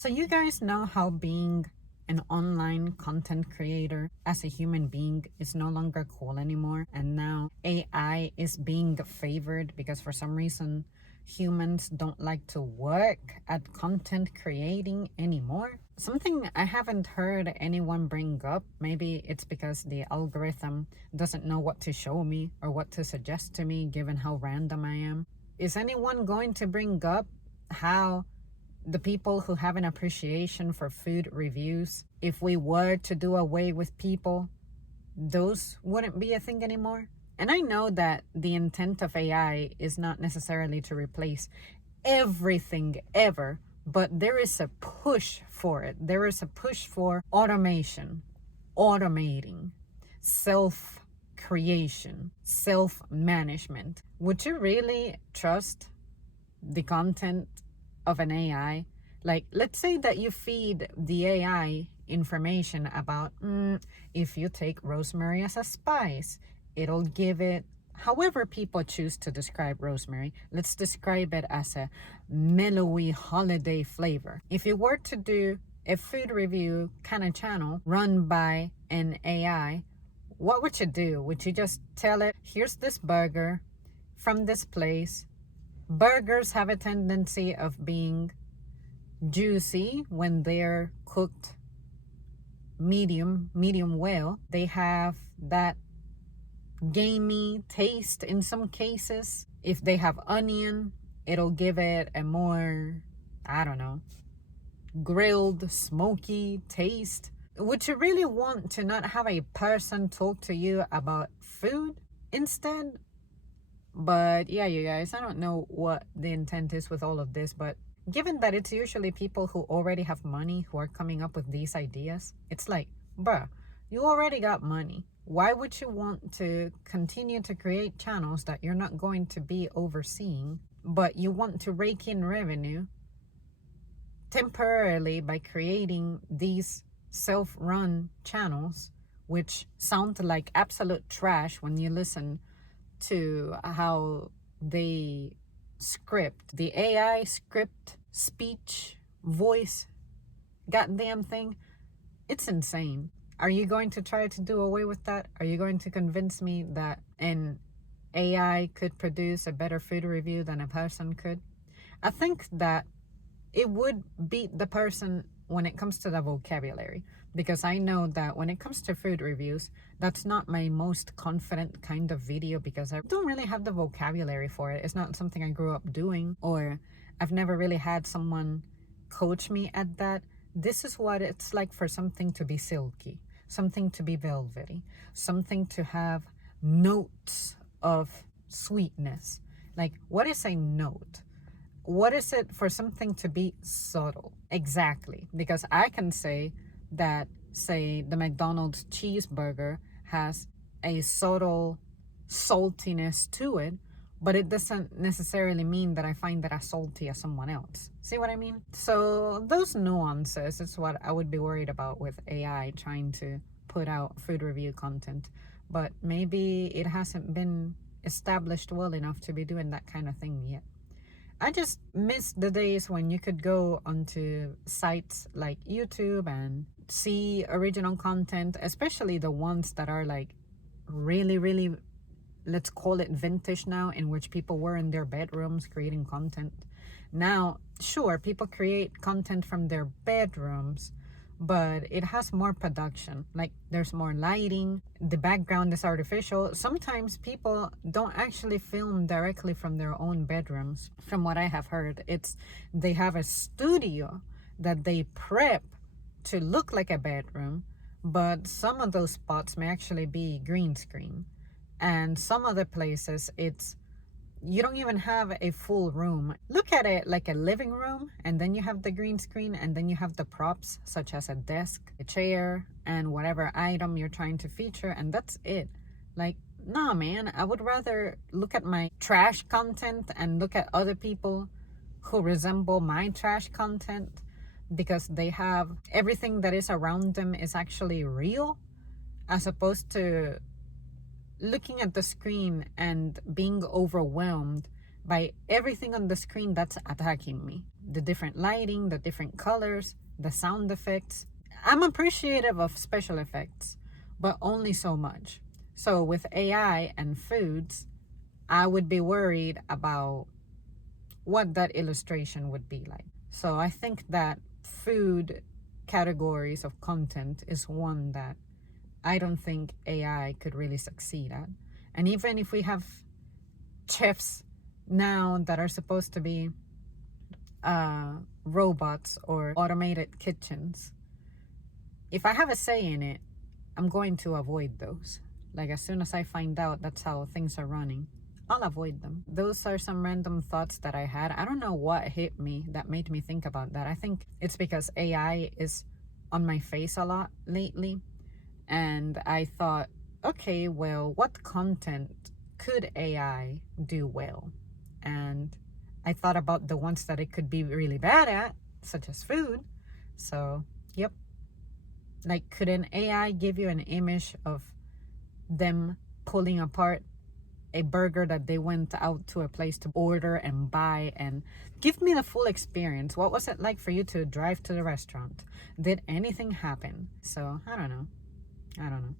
So you guys know how being an online content creator as a human being is no longer cool anymore, and now AI is being favored because for some reason humans don't like to work at content creating anymore. Something I haven't heard anyone bring up, maybe it's because the algorithm doesn't know what to show me or what to suggest to me given how random I am. Is anyone going to bring up how the people who have an appreciation for food reviews, if we were to do away with people, those wouldn't be a thing anymore? And I know that the intent of AI is not necessarily to replace everything ever, but there is a push for it. There is a push for automation, automating, self creation, self management. Would you really trust the content of an AI? Like, let's say that you feed the AI information about if you take rosemary as a spice, it'll give it however people choose to describe rosemary. Let's describe it as a mellowy holiday flavor. If you were to do a food review kind of channel run by an AI, what would you do? Would you just tell it, here's this burger from this place? Burgers have a tendency of being juicy when they're cooked medium well. They have that gamey taste in some cases. If they have onion, it'll give it a more, I don't know, grilled, smoky taste. Would you really want to not have a person talk to you about food instead? But yeah, you guys, I don't know what the intent is with all of this, but given that it's usually people who already have money who are coming up with these ideas, it's like, bruh, you already got money. Why would you want to continue to create channels that you're not going to be overseeing, but you want to rake in revenue temporarily by creating these self-run channels, which sound like absolute trash when you listen to how they script, the AI script, speech, voice, goddamn thing. It's insane. Are you going to try to do away with that? Are you going to convince me that an AI could produce a better food review than a person could? I think that it would beat the person when it comes to the vocabulary, because I know that when it comes to food reviews, that's not my most confident kind of video because I don't really have the vocabulary for it. It's not something I grew up doing, or I've never really had someone coach me at that. This is what it's like for something to be silky, something to be velvety, something to have notes of sweetness. Like, what is a note? What is it for something to be subtle? Exactly. Because I can say that, say, the McDonald's cheeseburger has a subtle saltiness to it, but it doesn't necessarily mean that I find that as salty as someone else. See what I mean? So those nuances is what I would be worried about with AI trying to put out food review content. But maybe it hasn't been established well enough to be doing that kind of thing yet. I just miss the days when you could go onto sites like YouTube and see original content, especially the ones that are like really, let's call it vintage now, in which people were in their bedrooms creating content. Now, sure, people create content from their bedrooms, but it has more production. Like, there's more lighting, the background is artificial. Sometimes people don't actually film directly from their own bedrooms. From what I have heard, it's they have a studio that they prep to look like a bedroom, but some of those spots may actually be green screen, and some other places it's you don't even have a full room. Look at it like a living room, and then you have the green screen, and then you have the props such as a desk, a chair, and whatever item you're trying to feature, and that's it. Like, nah, man, I would rather look at my trash content and look at other people who resemble my trash content because they have everything that is around them is actually real, as opposed to looking at the screen and being overwhelmed by everything on the screen that's attacking me. The different lighting, the different colors, the sound effects. I'm appreciative of special effects, but only so much. So with AI and foods, I would be worried about what that illustration would be like. So I think that food categories of content is one that I don't think AI could really succeed at. And even if we have chefs now that are supposed to be robots or automated kitchens, if I have a say in it, I'm going to avoid those. Like as soon as I find out that's how things are running, I'll avoid them. Those are some random thoughts that I had. I don't know what hit me that made me think about that. I think it's because AI is on my face a lot lately. And I thought, okay, well, what content could AI do well? And I thought about the ones that it could be really bad at, such as food. So, yep. Like, could an AI give you an image of them pulling apart a burger that they went out to a place to order and buy, and give me the full experience? What was it like for you to drive to the restaurant? Did anything happen? So, I don't know.